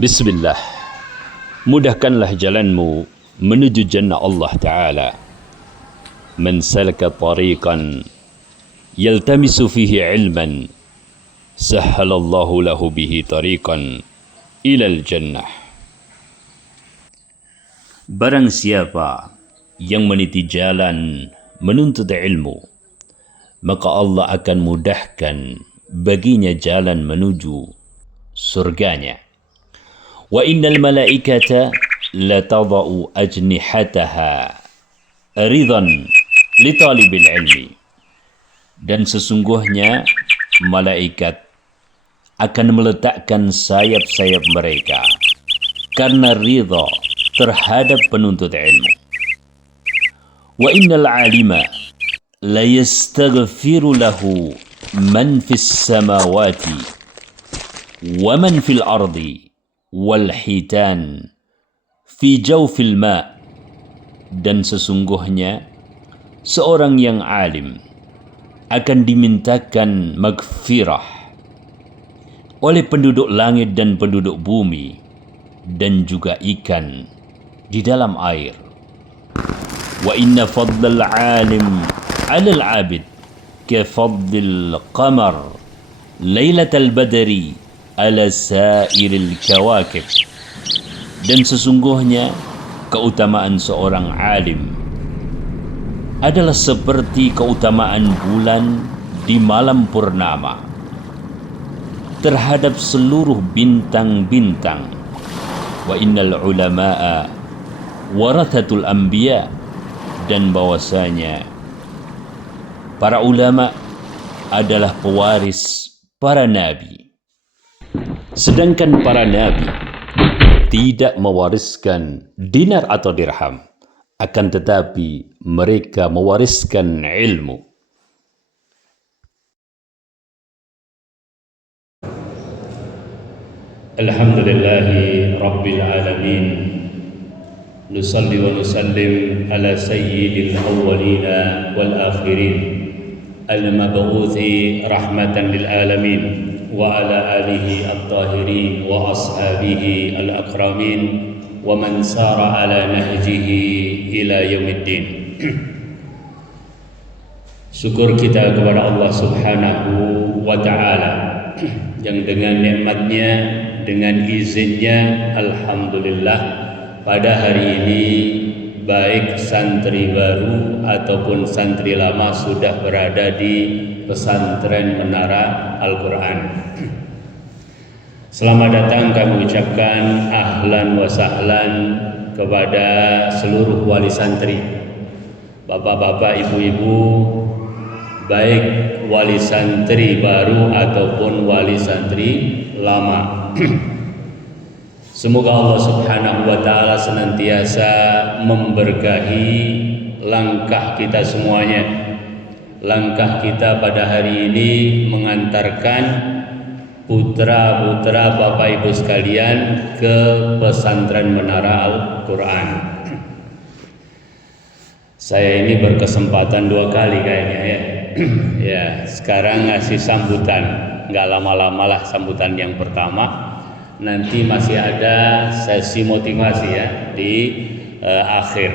Bismillah, mudahkanlah jalanmu menuju jannah Allah Ta'ala. Man salaka tariqan yaltamisu fihi ilman sahhalallahu lahu bihi tariqan ilal jannah. Barang siapa yang meniti jalan menuntut ilmu, maka Allah akan mudahkan baginya jalan menuju surganya. Wa innal malaikata latadau ajnihataha ridhan li talibil ilmi. Dan sesungguhnya malaikat akan meletakkan sayap-sayap mereka karena ridha terhadap penuntut ilmu. Wa innal alima la yastaghfiru lahu man fis samawati wa man fil ardi wal hitan fi jawfil ma. Dan sesungguhnya seorang yang alim akan dimintakan maghfirah oleh penduduk langit dan penduduk bumi dan juga ikan di dalam air. Wa inna fadlal alim 'alal 'abid ka fadlil qamar lailatal badri ala sairil kawakib. Dan sesungguhnya keutamaan seorang alim adalah seperti keutamaan bulan di malam purnama terhadap seluruh bintang-bintang. Wa innal ulama'a warathatul anbiya. Dan bahwasanya para ulama adalah pewaris para nabi. Sedangkan para nabi tidak mewariskan dinar atau dirham, akan tetapi mereka mewariskan ilmu. Alhamdulillahi Rabbil Alamin. Nusalli wa nusallim ala sayyidil awwalina wal akhirin, al-mab'uthi rahmatan lil alamin, wa ala alihi at-tahirin wa ashabihi al-akramin wa man sara ala nahjihi ila yaumiddin. Syukur kita kepada Allah Subhanahu wa ta'ala yang dengan nikmatnya, dengan izinnya, alhamdulillah pada hari ini baik santri baru ataupun santri lama sudah berada di pesantren Menara Al-Quran. Selamat datang kami ucapkan ahlan wa sahlan kepada seluruh wali santri, bapak-bapak, ibu-ibu, baik wali santri baru ataupun wali santri lama. Semoga Allah Subhanahu wa ta'ala senantiasa memberkahi langkah kita semuanya. Langkah kita pada hari ini mengantarkan putra-putra Bapak Ibu sekalian ke pesantren Menara Al-Quran. Saya ini berkesempatan 2 kali kayaknya ya. Ya, sekarang ngasih sambutan, nggak lama-lama lah sambutan yang pertama. Nanti masih ada sesi motivasi ya di akhir.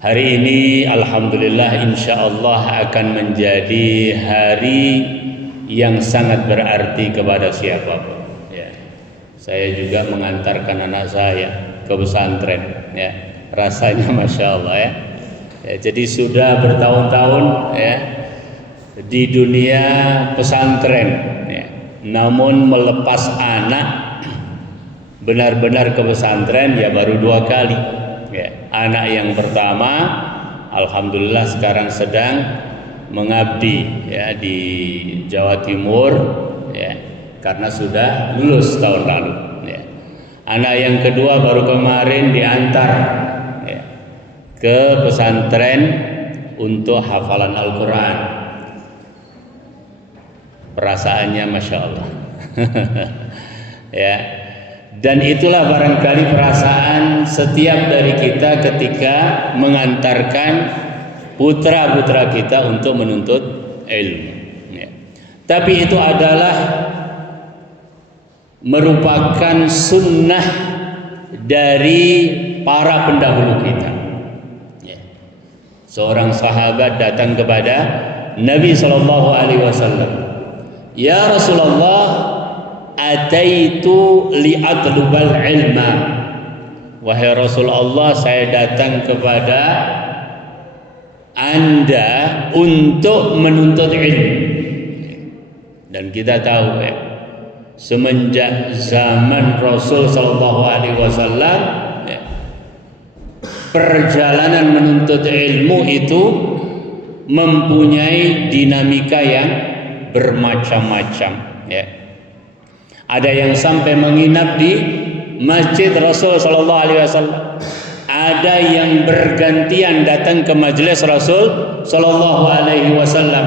Hari ini alhamdulillah insyaallah akan menjadi hari yang sangat berarti kepada siapapun ya. Saya juga mengantarkan anak saya ke pesantren ya. Rasanya Masya Allah ya. Ya, jadi sudah bertahun-tahun ya di dunia pesantren ya. Namun melepas anak benar-benar ke pesantren ya baru 2 kali ya. Anak yang pertama alhamdulillah sekarang sedang mengabdi ya di Jawa Timur ya, karena sudah lulus tahun lalu ya. Anak yang kedua baru kemarin diantar ya, ke pesantren untuk hafalan Al-Quran. Perasaannya Masya Allah. Ya. Dan itulah barangkali perasaan setiap dari kita ketika mengantarkan putra-putra kita untuk menuntut ilmu ya. Tapi itu adalah merupakan sunnah dari para pendahulu kita. Seorang sahabat datang kepada Nabi SAW. Ya Rasulullah, ataitu li'atlubal ilma. Wahai Rasulullah, saya datang kepada Anda untuk menuntut ilmu. Dan kita tahu ya, semenjak zaman Rasul SAW, perjalanan menuntut ilmu itu mempunyai dinamika yang bermacam-macam ya. Ada yang sampai menginap di Masjid Rasul sallallahu alaihi wasallam. Ada yang bergantian datang ke majelis Rasul sallallahu alaihi wasallam.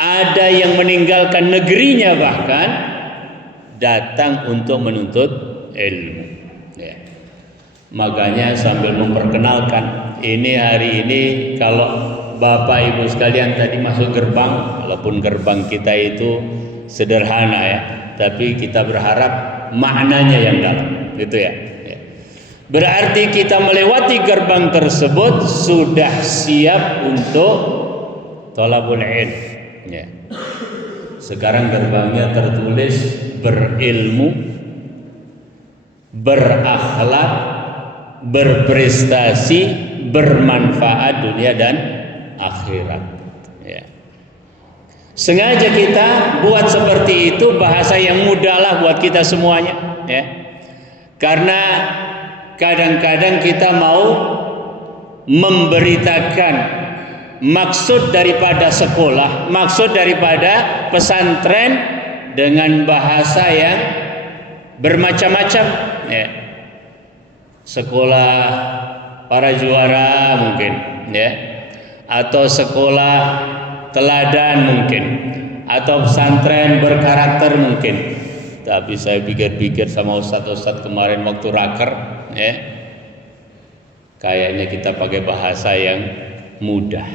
Ada yang meninggalkan negerinya bahkan datang untuk menuntut ilmu ya. Makanya sambil memperkenalkan, ini hari ini kalau Bapak Ibu sekalian tadi masuk gerbang, walaupun gerbang kita itu sederhana ya, tapi kita berharap maknanya yang dalam, gitu ya. Berarti kita melewati gerbang tersebut sudah siap untuk thalabul ilm ya. Sekarang gerbangnya tertulis berilmu, berakhlak, berprestasi, bermanfaat dunia dan akhirat ya. Sengaja kita buat seperti itu, bahasa yang mudah lah buat kita semuanya ya. Karena kadang-kadang kita mau memberitakan maksud daripada sekolah, maksud daripada pesantren dengan bahasa yang bermacam-macam ya. Sekolah para juara mungkin ya, atau sekolah teladan mungkin, atau pesantren berkarakter mungkin. Tapi saya pikir-pikir sama ustadz-ustadz kemarin waktu raker ya, kayaknya kita pakai bahasa yang mudah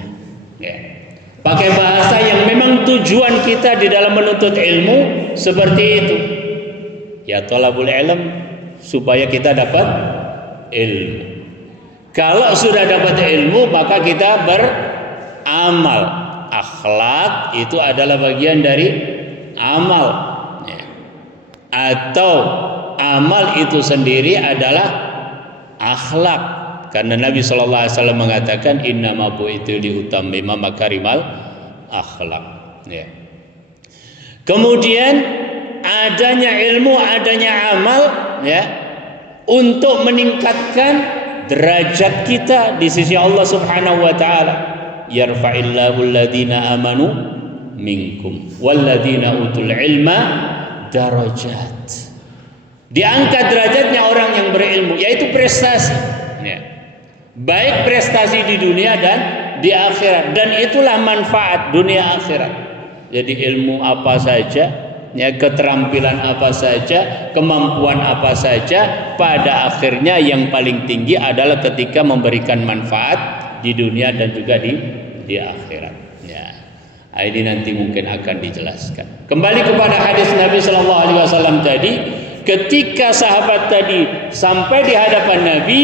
ya. Pakai bahasa yang memang tujuan kita di dalam menuntut ilmu seperti itu ya, thalabul ilm, supaya kita dapat ilmu. Kalau sudah dapat ilmu maka kita beramal. Akhlak itu adalah bagian dari amal ya. Atau amal itu sendiri adalah akhlak. Karena Nabi SAW mengatakan innama bu'itu liutammima makarimal akhlak ya. Kemudian adanya ilmu, adanya amal ya, untuk meningkatkan derajat kita di sisi Allah Subhanahu wa taala. Yarfa'illahu alladhina amanu minkum walladhina utul ilma darajat. Diangkat derajatnya orang yang berilmu, yaitu prestasi ya. Baik prestasi di dunia dan di akhirat, dan itulah manfaat dunia akhirat. Jadi ilmu apa saja ya, keterampilan apa saja, kemampuan apa saja, pada akhirnya yang paling tinggi adalah ketika memberikan manfaat di dunia dan juga di akhirat ya. Ini nanti mungkin akan dijelaskan. Kembali kepada hadis Nabi sallallahu alaihi wasallam tadi, ketika sahabat tadi sampai di hadapan Nabi,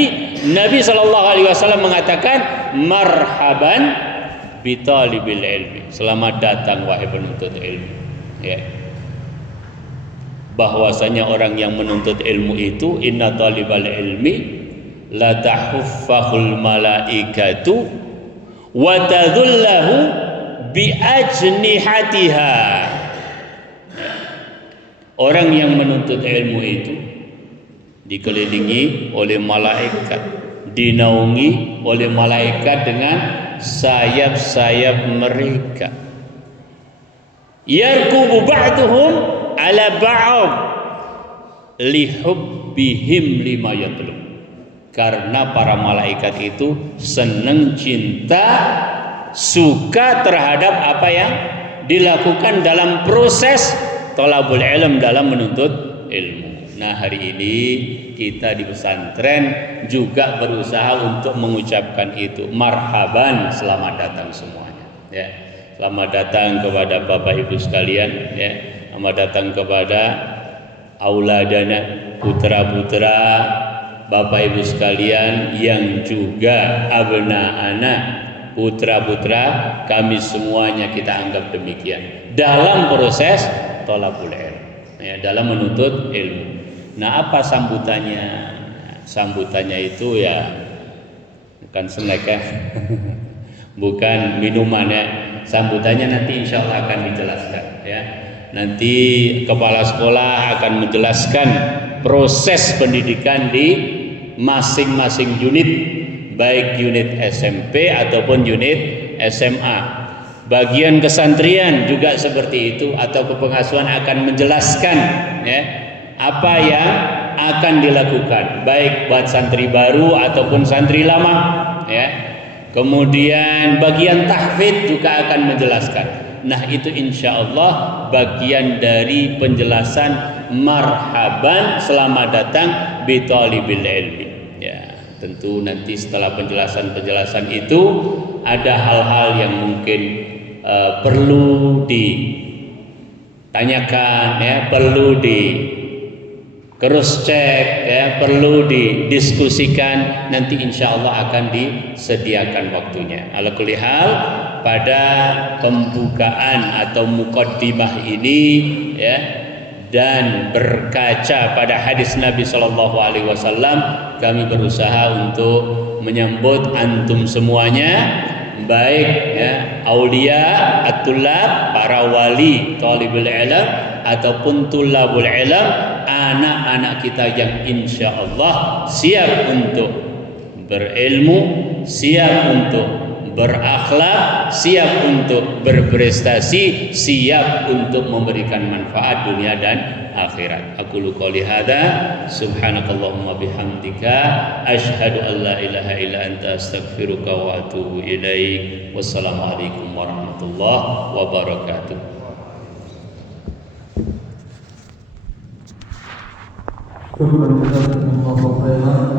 Nabi sallallahu alaihi wasallam mengatakan marhaban bi talibil ilmi, selamat datang wahai penuntut ilmu ya. Bahwasanya orang yang menuntut ilmu itu inna talibal ilmi la tahuffahul malaikatu wa tadhullahu bi ajnihatiha. Orang yang menuntut ilmu itu dikelilingi oleh malaikat, dinaungi oleh malaikat dengan sayap-sayap mereka. Yarkubu ba'duhum ala ba'd lihubbihim lima yatlub. Karena para malaikat itu senang, cinta, suka terhadap apa yang dilakukan dalam proses thalabul ilm, dalam menuntut ilmu. Nah, hari ini kita di pesantren juga berusaha untuk mengucapkan itu. Marhaban, selamat datang semuanya ya. Selamat datang kepada Bapak Ibu sekalian ya. Selamat datang kepada auladana, putra-putra Bapak Ibu sekalian yang juga abna'ana, putra-putra kami semuanya kita anggap demikian dalam proses thalabul ilm, ya, dalam menuntut ilmu. Nah, apa sambutannya? Sambutannya itu ya bukan snack ya, bukan minuman ya. Sambutannya nanti insya Allah akan dijelaskan ya. Nanti kepala sekolah akan menjelaskan proses pendidikan di masing-masing unit, baik unit SMP ataupun unit SMA. Bagian kesantrian juga seperti itu, atau kepengasuhan akan menjelaskan ya apa yang akan dilakukan baik buat santri baru ataupun santri lama ya. Kemudian bagian tahfidz juga akan menjelaskan. Nah, itu insya Allah bagian dari penjelasan marhaban, selamat datang bi thalibil ilmi ya. Tentu nanti setelah penjelasan-penjelasan itu ada hal-hal yang mungkin perlu ditanyakan ya, perlu di cross check ya, perlu didiskusikan. Nanti insya Allah akan disediakan waktunya. Ala kulli hal, pada pembukaan atau muqaddimah ini ya, dan berkaca pada hadis Nabi Shallallahu Alaihi Wasallam, kami berusaha untuk menyambut antum semuanya, baik ya aulia at-tullab, para wali talibul ilm ataupun tullabul ilm, anak-anak kita yang insya Allah siap untuk berilmu, siap untuk berakhlak, siap untuk berprestasi, siap untuk memberikan manfaat dunia dan akhirat. Aku qouli hadza, subhanakallahumma bihamdika, asyhadu an la ilaha illa anta, astaghfiruka wa atubu ilaik. Wassalamualaikum warahmatullahi wabarakatuh. Syukran, jazakumullahu khairan.